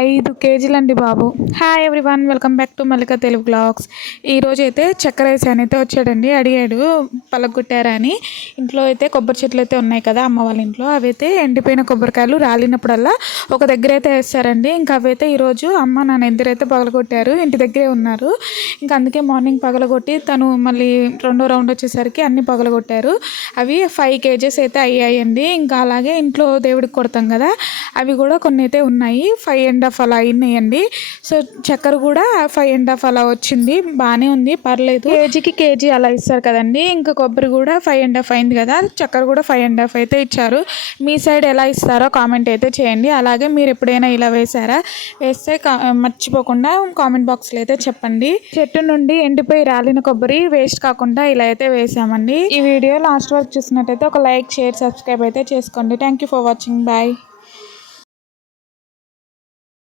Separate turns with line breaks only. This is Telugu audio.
ఐదు కేజీలండి బాబు. Hi everyone welcome back to Mallika Telugu blogs ఈరోజు అయితే చక్కెర వేసాను అయితే వచ్చాడండి. అడిగాడు పలగొట్టారా అని ఇంట్లో అయితే కొబ్బరి చెట్లు అయితే ఉన్నాయి కదా అమ్మ వాళ్ళ ఇంట్లో. అవి అయితే ఎండిపోయిన కొబ్బరికాయలు రాలినప్పుడల్లా ఒక దగ్గర అయితే వేస్తారండి. ఇంకా అవి అయితే ఈరోజు అమ్మ నాన్న ఇద్దరు అయితే పగలగొట్టారు. ఇంటి దగ్గరే ఉన్నారు. ఇంకా అందుకే మార్నింగ్ పగలగొట్టి తను మళ్ళీ రెండో రౌండ్ వచ్చేసరికి అన్ని పగలగొట్టారు. అవి ఫైవ్ కేజెస్ అయితే అయ్యాయండి. ఇంకా అలాగే ఇంట్లో దేవుడికి కొడతాం కదా అవి కూడా కొన్ని అయితే ఉన్నాయి. ఫైవ్ అండ్ హాఫ్ అలా అయినాయండి. సో చక్కెర కూడా ఫైవ్ అండ్ హాఫ్ అలా వచ్చింది. బాగానే ఉంది పర్లేదు. కేజీకి కేజీ అలా ఇస్తారు కదండి. ఇంకా కొబ్బరి కూడా ఫైవ్ అండ్ హాఫ్ అయింది కదా. చక్కెర కూడా ఫైవ్ అండ్ హాఫ్ అయితే ఇచ్చారు. మీ సైడ్ ఎలా ఇస్తారో కామెంట్ అయితే చేయండి. అలాగే మీరు ఎప్పుడైనా ఇలా వేసారా వేస్తే కా- మర్చిపోకుండా కామెంట్ బాక్స్లో అయితే చెప్పండి. చెట్టు నుండి ఎండిపోయి రాలిన కొబ్బరి వేస్ట్ కాకుండా ఇలా అయితే వేసామండి. ఈ వీడియో లాస్ట్ వరకు చూసినట్టయితే ఒక లైక్ షేర్ సబ్స్క్రైబ్ అయితే చేసుకోండి. Thank you for watching bye